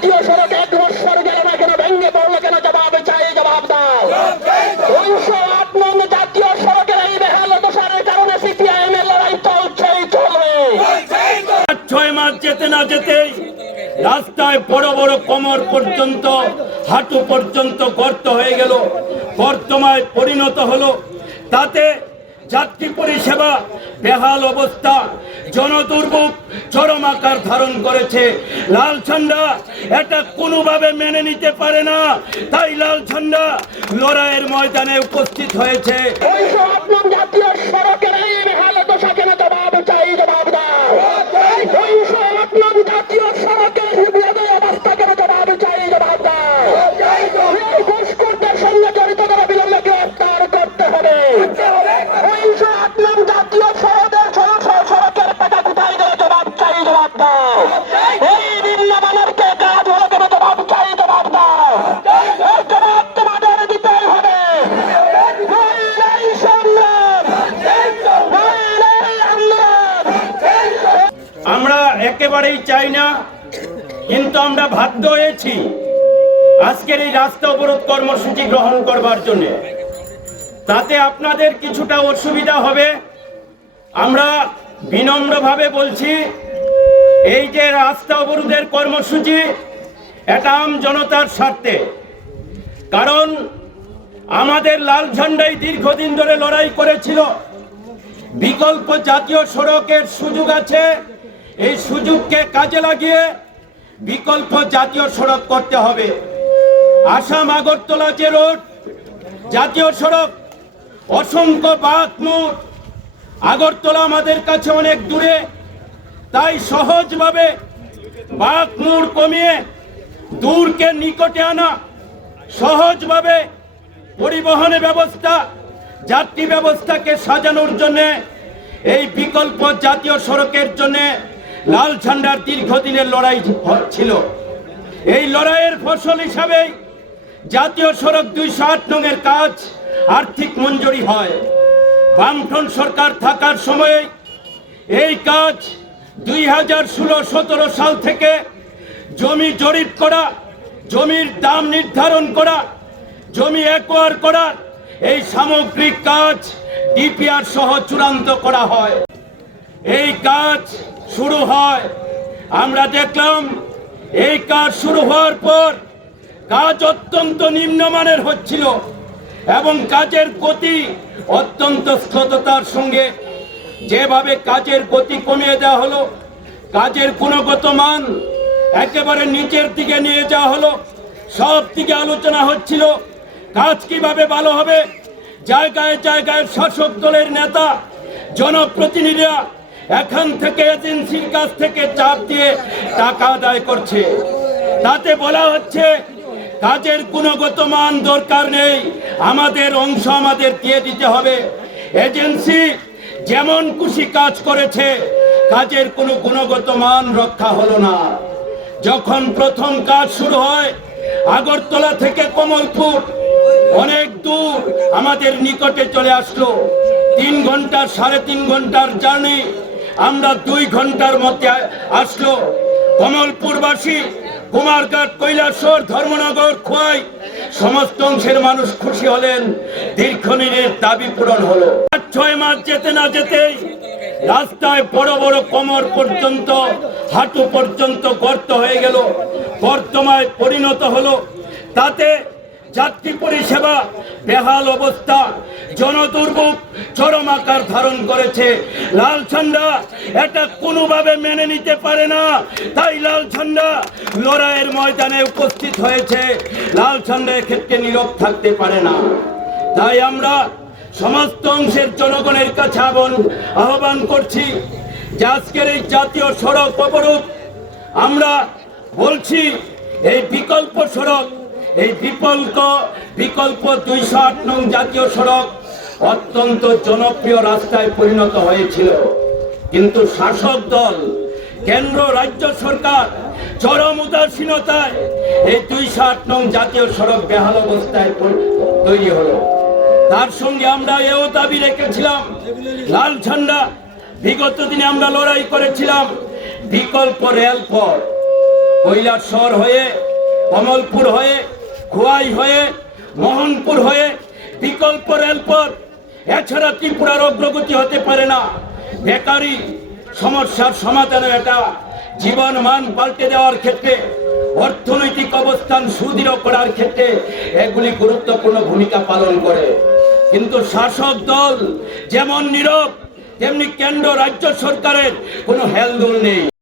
জাতীয় সড়ক এক বৎসর গেল না কেন, ভেঙে পড়ল কেন? জবাব চাই, জবাব দাও। উনিশশো আট নং জাতীয় সড়কের এই বেহাল দশার কারণে সিপিআইএম এর লড়াই চলছেই চলবে। ছয় মাস যেতে না যেতেই রাস্তায় বড় বড় কোমর পর্যন্ত, হাঁটু পর্যন্ত গর্ত হয়ে গেল। বর্তমায় পরিণত হলো। তাতে যাত্রী পরিষেবা, বেহাল অবস্থা, জনদুর্ভোগ, চরম আকার ধারণ করেছে। লাল ঝান্ডা এটা কোনোভাবে মেনে নিতে পারে না। তাই লাল ঝান্ডা লড়াইয়ের ময়দানে উপস্থিত হয়েছে। জাতীয় সড়কের এই আমরা একেবারেই চাই না, কিন্তু আমরা বাধ্য হয়েছি আজকের এই রাস্তা অবরোধ কর্মসূচি গ্রহণ করবার জন্য। তাতে আপনাদের কিছুটা অসুবিধা হবে। আমরা বিনম্রভাবে বলছি, এই যে রাস্তা অবরোধের কর্মসূচি, এটা আম জনতার স্বার্থে। কারণ আমাদের লাল ঝান্ডাই দীর্ঘদিন ধরে লড়াই করেছিল। বিকল্প জাতীয় সড়কের সুযোগ আছে। এই সুযোগকে কাজে লাগিয়ে বিকল্প জাতীয় সড়ক করতে হবে। আসাম আগরতলা যে রোড, জাতীয় সড়ক, অসংখ্য বাঁধ, মোড়, আগরতলা আমাদের কাছে অনেক দূরে। তাই সহজভাবে বাঁধ, মোড় কমিয়ে দূরকে নিকটে আনা, সহজভাবে পরিবহনে ব্যবস্থা, যাত্রী ব্যবস্থাকে সাজানোর জন্য, এই বিকল্প জাতীয় সড়কের জন্য লাল ঝান্ডার দীর্ঘদিনের লড়াই ছিল এই লড়াইয়ের ফসল হিসাবে জাতীয় সড়ক দুইশো আট নংয়ের কাজ আর্থিক মঞ্জুরি হয়। বামফ্রন্ট সরকার থাকার সময়ে এই কাজ দুই হাজার ষোলো সতেরো সাল থেকে জমি জরিপ করা, জমির দাম নির্ধারণ করা, জমি অ্যাকোয়ার করার এই সামগ্রিক কাজ ডিপিআর সহ চূড়ান্ত করা হয়। এই কাজ শুরু হয়। আমরা দেখলাম, এই কাজ শুরু হওয়ার পর কাজ অত্যন্ত নিম্নমানের হচ্ছিল এবং কাজের গতি অত্যন্ত স্থততার সঙ্গে। যেভাবে কাজের গতি কমিয়ে দেওয়া হলো, কাজের গুণগত মান একেবারে নিচের দিকে নিয়ে যাওয়া হলো, সব দিকে আলোচনা হচ্ছিল, কাজ কীভাবে ভালো হবে? জায়গায় জায়গায় শাসক দলের নেতা, জনপ্রতিনিধিরা এখান থেকে এজেন্সির কাছ থেকে চাপ দিয়ে টাকা আদায় করছে। তাতে বলা হচ্ছে, কাজের গুণগত মান দরকার নেই, আমাদের অংশ আমাদের দিয়ে দিতে হবে। এজেন্সি যেমন খুশি কাজ করেছে, কাজের কোনো গুণগত মান রক্ষা হলো না। যখন প্রথম কাজ শুরু হয়, আগরতলা থেকে কমলপুর, অনেক দূর আমাদের নিকটে চলে আসলো। তিন ঘণ্টার সাড়ে তিন ঘণ্টার জার্নি আমরা দুই ঘণ্টার মধ্যে আসলো কমলপুরবাসী, কুমারঘাট, কৈলাসর, ধর্মনগর, খোয়াই, সমস্ত অংশের মানুষ খুশি হলেন, দীর্ঘদিনের দাবি পূরণ হলো। ছয় মাস যেতে না যেতেই রাস্তায় বড় বড় কোমর পর্যন্ত, হাঁটু পর্যন্ত গর্ত হয়ে গেল। বর্তমায় পরিণত হলো। তাতে যাত্রী পরিষেবা, বেহাল অবস্থা জনদুর্ভোগ চরম আকার ধারণ করেছে। লাল ঝান্ডা এটা কোনোভাবে মেনে নিতে পারে না। তাই লাল ঝান্ডা লড়াইয়ের ময়দানে উপস্থিত হয়েছে। লাল ঝান্ডা এক্ষেত্রে নীরব থাকতে পারে না। তাই আমরা সমস্ত অংশের জনগণের কাছে আহ্বান- আহ্বান করছি যে আজকের এই জাতীয় সড়ক অবরোধ আমরা বলছি, এই বিকল্প সড়ক, এই বিকল্প বিকল্প দুইশো আট নং জাতীয় সড়ক অত্যন্ত জনপ্রিয় রাস্তায় পরিণত হয়েছিল। কিন্তু শাসক দল, কেন্দ্র, রাজ্য সরকার চরম উদাসীনতায় এই দুইশো আট নং জাতীয় সড়ক বেহাল অবস্থায় তৈরি হলো। তার সঙ্গে আমরা এও দাবি রেখেছিলাম, লাল ঝান্ডা, বিগত দিনে আমরা লড়াই করেছিলাম বিকল্প রেলপথ কৈলাসর হয়ে, কমলপুর হয়ে, খোয়াই হয়ে, মোহনপুর হয়ে বিকল্প রেলপথ এছাড়া ত্রিপুরার অগ্রগতি হতে পারে না। বেকারি, সমস্যার সমাধানে এটা জীবন মান পাল্টে দেওয়ার ক্ষেত্রে, অর্থনৈতিক অবস্থান সুদৃঢ় করার ক্ষেত্রে এগুলি গুরুত্বপূর্ণ ভূমিকা পালন করে। কিন্তু শাসক দল যেমন নীরব, তেমনি কেন্দ্র, রাজ্য সরকারের কোনো হেলদোল নেই।